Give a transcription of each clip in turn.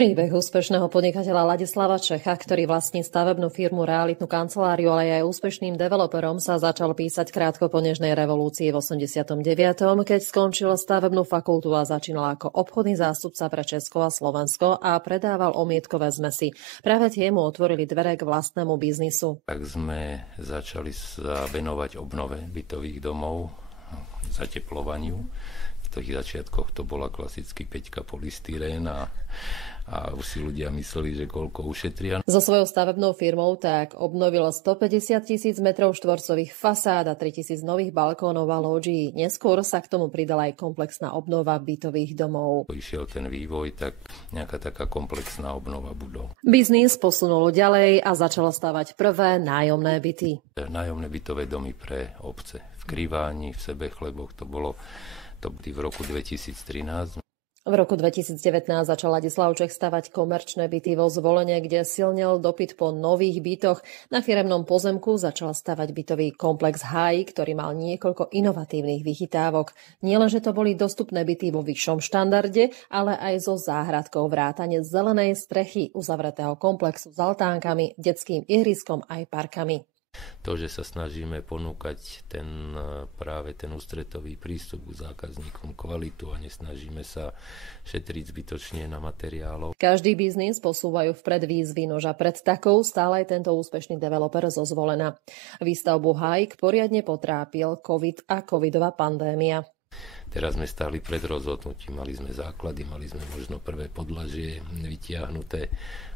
Príbeh úspešného podnikateľa Ladislava Čecha, ktorý vlastní stavebnú firmu, realitnú kanceláriu, ale aj úspešným developerom, sa začal písať krátko po nežnej revolúcii v 89., keď skončil stavebnú fakultu a začínal ako obchodný zástupca pre Česko a Slovensko a predával omietkové zmesy. Práve tie mu otvorili dvere k vlastnému biznisu. Tak sme začali sa venovať obnove bytových domov, zateplovaniu. V tých začiatkoch to bola klasicky peťka polystyrén a už si ľudia mysleli, že koľko ušetria. So svojou stavebnou firmou tak obnovil 150 000 metrov štvorcových fasád a 3 000 nových balkónov a lóžií. Neskôr sa k tomu pridala aj komplexná obnova bytových domov. Išiel ten vývoj, tak nejaká taká komplexná obnova budov. Biznis posunul ďalej a začalo stavať prvé nájomné byty. Nájomné bytové domy pre obce v Kriváni, v Sebechleboch, to bolo v roku 2013. V roku 2019 začal Ladislav Čech stavať komerčné byty vo Zvolene, kde silnil dopyt po nových bytoch. Na firemnom pozemku začal stavať bytový komplex Hájik, ktorý mal niekoľko inovatívnych vychytávok. Nielenže to boli dostupné byty vo vyššom štandarde, ale aj so záhradkou, vrátane zelenej strechy uzavretého komplexu s altánkami, detským ihriskom aj parkami. To, že sa snažíme ponúkať práve ten ústretový prístup k zákazníkom, kvalitu a nesnažíme sa šetriť zbytočne na materiálov. Každý biznis posúvajú vpred výzvy, nož a pred takou stále aj tento úspešný developer zo Zvolena. Výstavbu Hájik poriadne potrápil COVID a covidová pandémia. Teraz sme stáli pred rozhodnutím, mali sme základy, mali sme možno prvé podlažie vytiahnuté.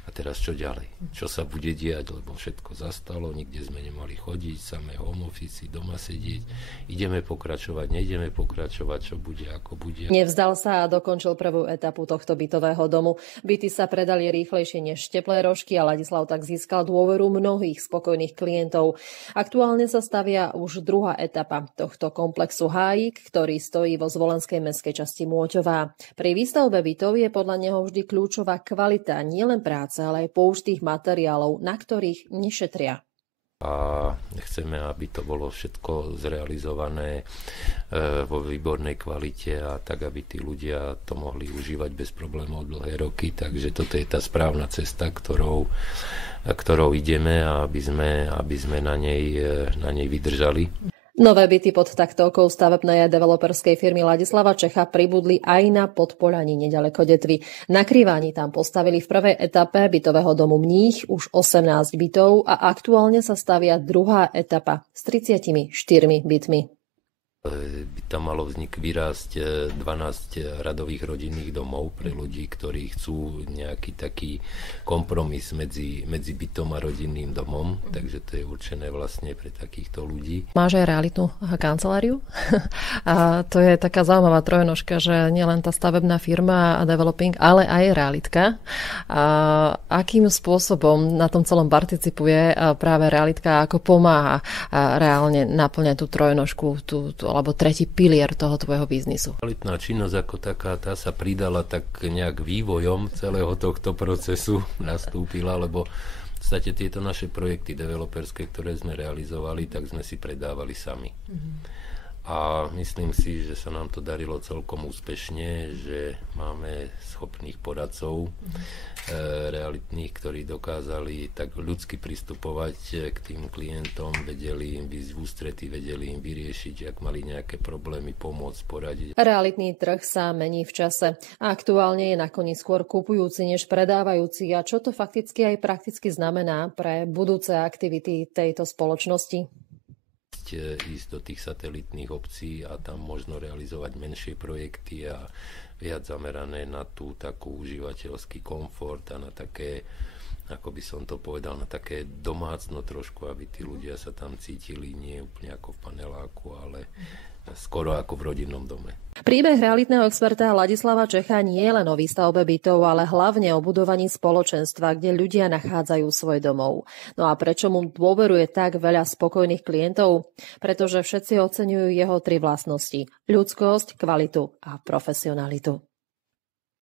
A teraz čo ďalej? Čo sa bude diať? Lebo všetko zastalo, nikde sme nemali chodiť, samé home office, doma sedieť. Ideme pokračovať, nejdeme pokračovať, čo bude, ako bude. Nevzdal sa a dokončil prvú etapu tohto bytového domu. Byty sa predali rýchlejšie než teplé rožky a Ladislav tak získal dôveru mnohých spokojných klientov. Aktuálne sa stavia už druhá etapa tohto komplexu Hájik, ktorý stojí vo zvolenskej mestskej časti Môťová. Pri výstavbe bytov je podľa neho vždy kľúčová kvalita, nielen práca, ale aj použitých materiálov, na ktorých nešetria. A chceme, aby to bolo všetko zrealizované vo výbornej kvalite a tak, aby tí ľudia to mohli užívať bez problémov dlhé roky. Takže toto je tá správna cesta, ktorou ideme a aby sme na nej vydržali. Nové byty pod taktovkou stavebnej a developerskej firmy Ladislava Čecha pribudli aj na Podpolaní nedaleko Detvy. Na Kriváni tam postavili v prvej etape bytového domu Mních už 18 bytov a aktuálne sa stavia druhá etapa s 34 bytmi. By tam malo vyrásť 12 radových rodinných domov pre ľudí, ktorí chcú nejaký taký kompromis medzi bytom a rodinným domom, takže to je určené vlastne pre takýchto ľudí. Máš aj realitnú kanceláriu? A to je taká zaujímavá trojnožka, že nielen tá stavebná firma a developing, ale aj realitka. A akým spôsobom na tom celom participuje práve realitka, ako pomáha reálne naplňať tú trojnožku, alebo tretí pilier toho tvojho biznisu? Realitná činnosť ako taká, tá sa pridala tak nejak vývojom celého tohto procesu, nastúpila, lebo v podstate tieto naše projekty developerské, ktoré sme realizovali, tak sme si predávali sami. A myslím si, že sa nám to darilo celkom úspešne, že máme schopných poradcov realitných, ktorí dokázali tak ľudsky pristupovať k tým klientom, vedeli im ísť v ústrety, vedeli im vyriešiť, ak mali nejaké problémy, pomôcť, poradiť. Realitný trh sa mení v čase. Aktuálne je nakoniec skôr kupujúci než predávajúci. A čo to fakticky aj prakticky znamená pre budúce aktivity tejto spoločnosti? Ísť do tých satelitných obcí a tam možno realizovať menšie projekty a viac zamerané na tú takú užívateľský komfort a na také, ako by som to povedal, na také domácno trošku, aby tí ľudia sa tam cítili nie úplne ako v paneláku, ale skoro ako v rodinnom dome. Príbeh realitného experta Ladislava Čecha nie je len o výstavbe bytov, ale hlavne o budovaní spoločenstva, kde ľudia nachádzajú svoj domov. No a prečo mu dôveruje tak veľa spokojných klientov? Pretože všetci oceňujú jeho tri vlastnosti: ľudskosť, kvalitu a profesionalitu.